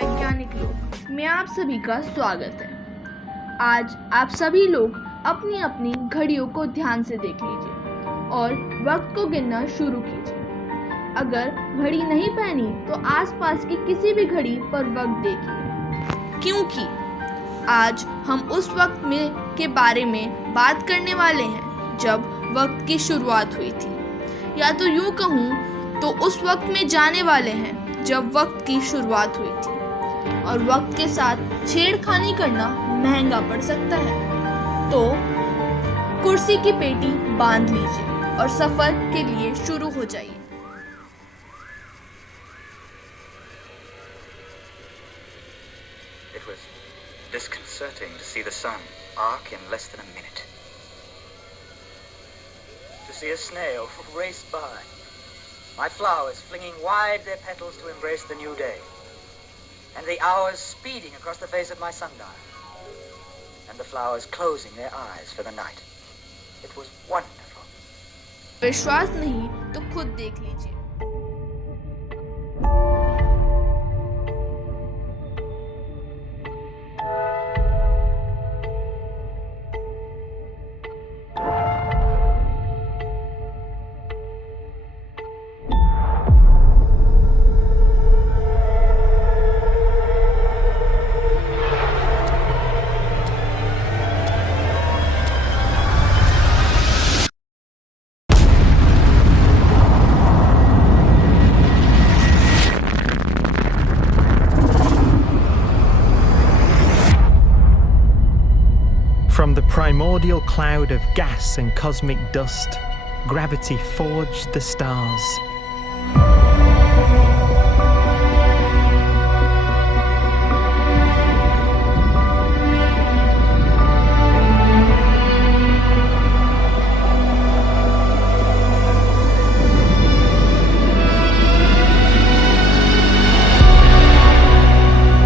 वैज्ञानिक लोग में आप सभी का स्वागत है। आज आप सभी लोग अपनी अपनी घड़ियों को ध्यान से देख लीजिए और वक्त को गिनना शुरू कीजिए। अगर घड़ी नहीं पहनी तो आसपास की किसी भी घड़ी पर वक्त देखिए, क्योंकि आज हम उस वक्त में के बारे में बात करने वाले हैं जब वक्त की शुरुआत हुई थी, या तो यूँ कहूँ तो उस वक्त में जाने वाले हैं जब वक्त की शुरुआत हुई थी। और वक्त के साथ छेड़खानी करना महंगा पड़ सकता है। तो कुर्सी की पेटी बांध लीजिए और सफर के लिए शुरू हो जाइए। It was disconcerting to see the sun arc in less than a minute. To see a snail race by, my flowers flinging wide their petals to embrace the new day, and the hours speeding across the face of my sundial, and the flowers closing their eyes for the night. It was wonderful. विश्वास नहीं तो खुद देख लीजिए। From the primordial cloud of gas and cosmic dust, gravity forged the stars.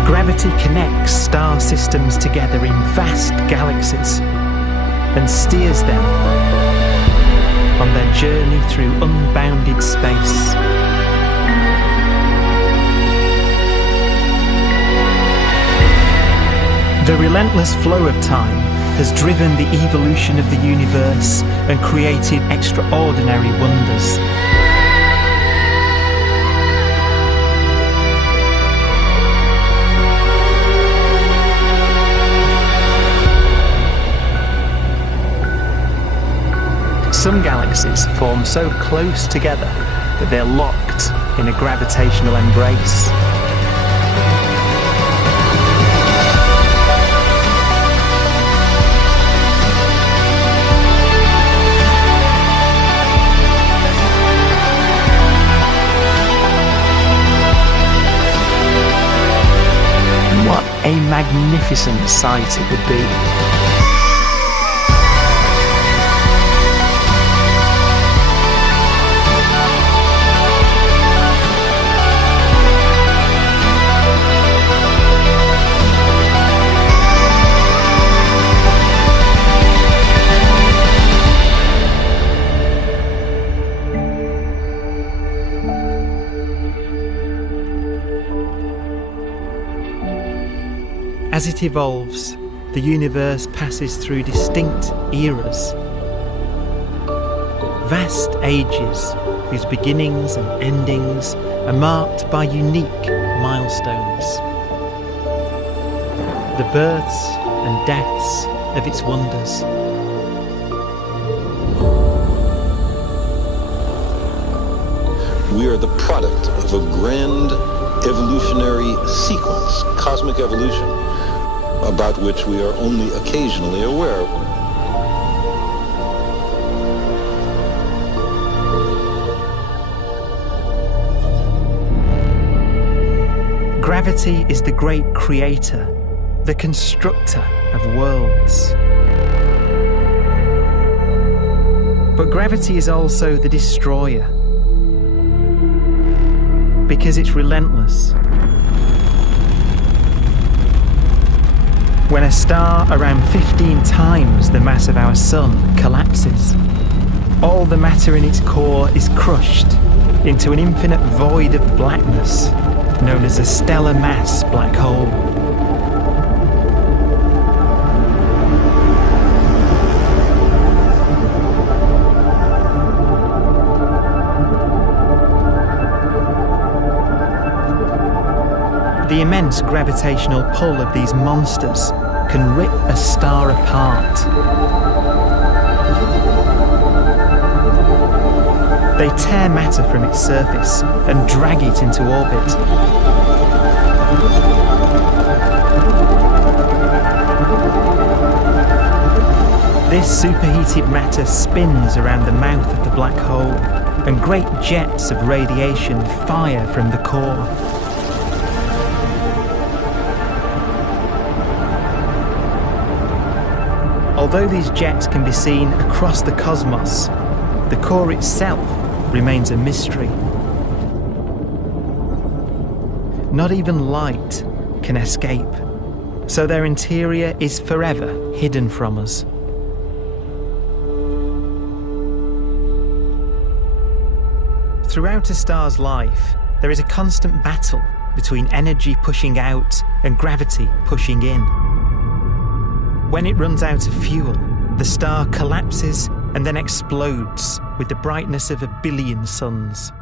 Gravity connects star systems together in vast galaxies and steers them on their journey through unbounded space. The relentless flow of time has driven the evolution of the universe and created extraordinary wonders. Some galaxies form so close together that they're locked in a gravitational embrace. What a magnificent sight it would be. As it evolves, the universe passes through distinct eras. Vast ages whose beginnings and endings are marked by unique milestones. The births and deaths of its wonders. We are the product of a grand evolutionary sequence, cosmic evolution, about which we are only occasionally aware. Gravity is the great creator, the constructor of worlds. But gravity is also the destroyer, because it's relentless. When a star around 15 times the mass of our sun collapses, all the matter in its core is crushed into an infinite void of blackness known as a stellar mass black hole. The immense gravitational pull of these monsters can rip a star apart. They tear matter from its surface and drag it into orbit. This superheated matter spins around the mouth of the black hole, and great jets of radiation fire from the core. Although these jets can be seen across the cosmos, the core itself remains a mystery. Not even light can escape, so their interior is forever hidden from us. Throughout a star's life, there is a constant battle between energy pushing out and gravity pushing in. When it runs out of fuel, the star collapses and then explodes with the brightness of 1 billion suns.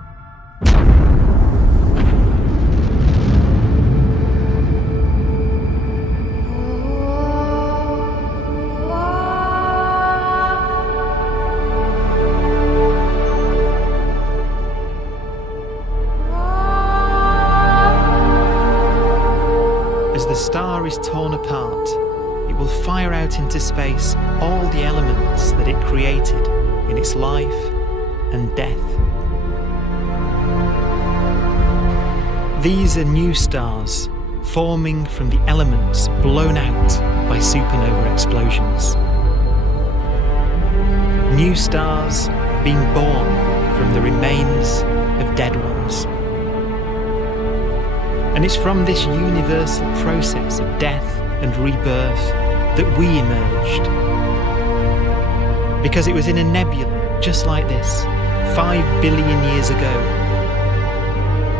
As the star is torn apart, it will fire out into space all the elements that it created in its life and death. These are new stars forming from the elements blown out by supernova explosions. New stars being born from the remains of dead ones. And it's from this universal process of death and rebirth that we emerged. Because it was in a nebula just like this, 5 billion years ago,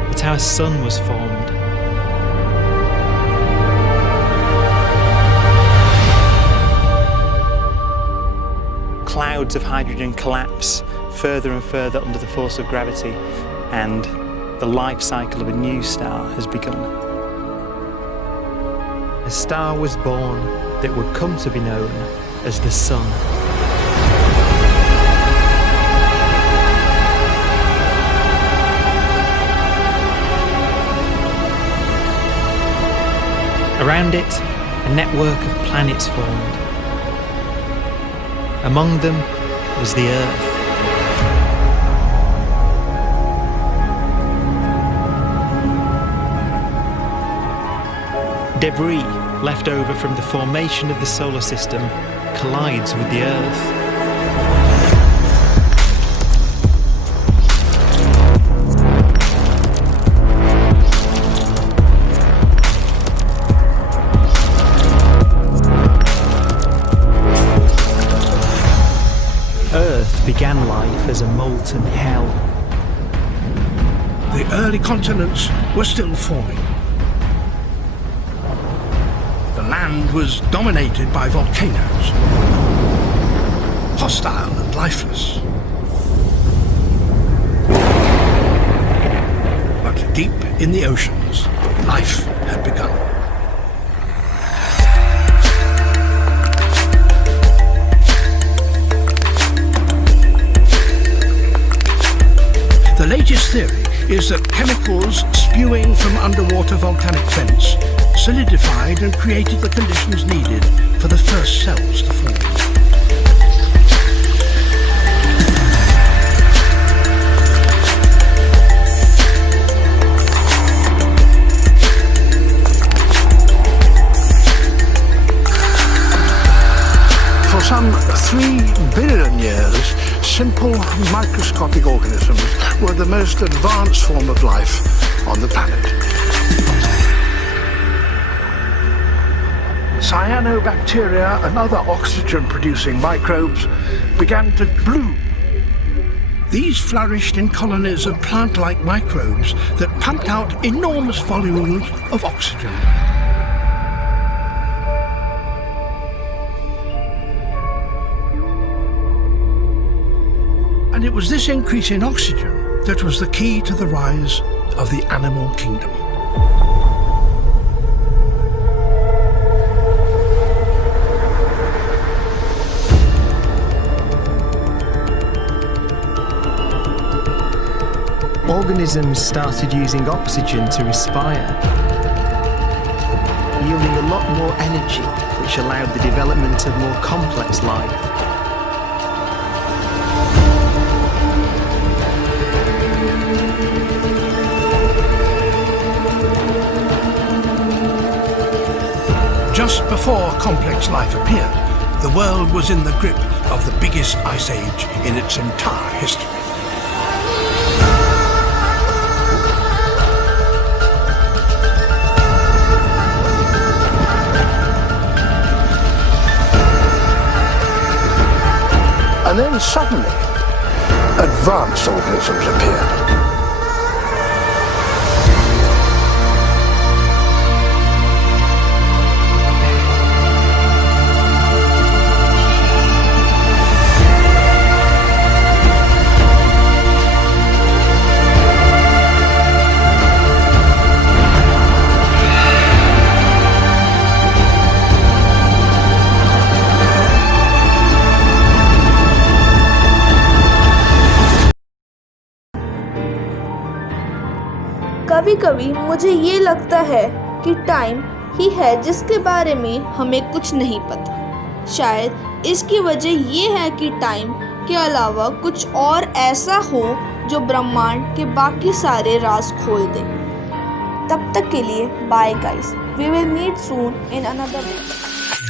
that our sun was formed. Clouds of hydrogen collapse further and further under the force of gravity, and the life cycle of a new star has begun. A star was born that would come to be known as the Sun. Around it, a network of planets formed. Among them was the Earth. Debris left over from the formation of the solar system collides with the Earth. Earth began life as a molten hell. The early continents were still forming. The land was dominated by volcanoes, hostile and lifeless. But deep in the oceans, life had begun. The latest theory is that chemicals spewing from underwater volcanic vents solidified and created the conditions needed for the first cells to form. For some 3 billion years, simple microscopic organisms were the most advanced form of life on the planet. Cyanobacteria and other oxygen-producing microbes began to bloom These flourished in colonies of plant-like microbes that pumped out enormous volumes of oxygen. And it was this increase in oxygen that was the key to the rise of the animal kingdom. Organisms started using oxygen to respire, yielding a lot more energy, which allowed the development of more complex life. Just before complex life appeared, the world was in the grip of the biggest ice age in its entire history. And then suddenly, advanced organisms appeared. कभी कभी मुझे ये लगता है कि time ही है जिसके बारे में हमें कुछ नहीं पता। शायद इसकी वजह ये है कि टाइम के अलावा कुछ और ऐसा हो जो ब्रह्मांड के बाकी सारे राज खोल दे। तब तक के लिए bye guys, we will meet soon in another video.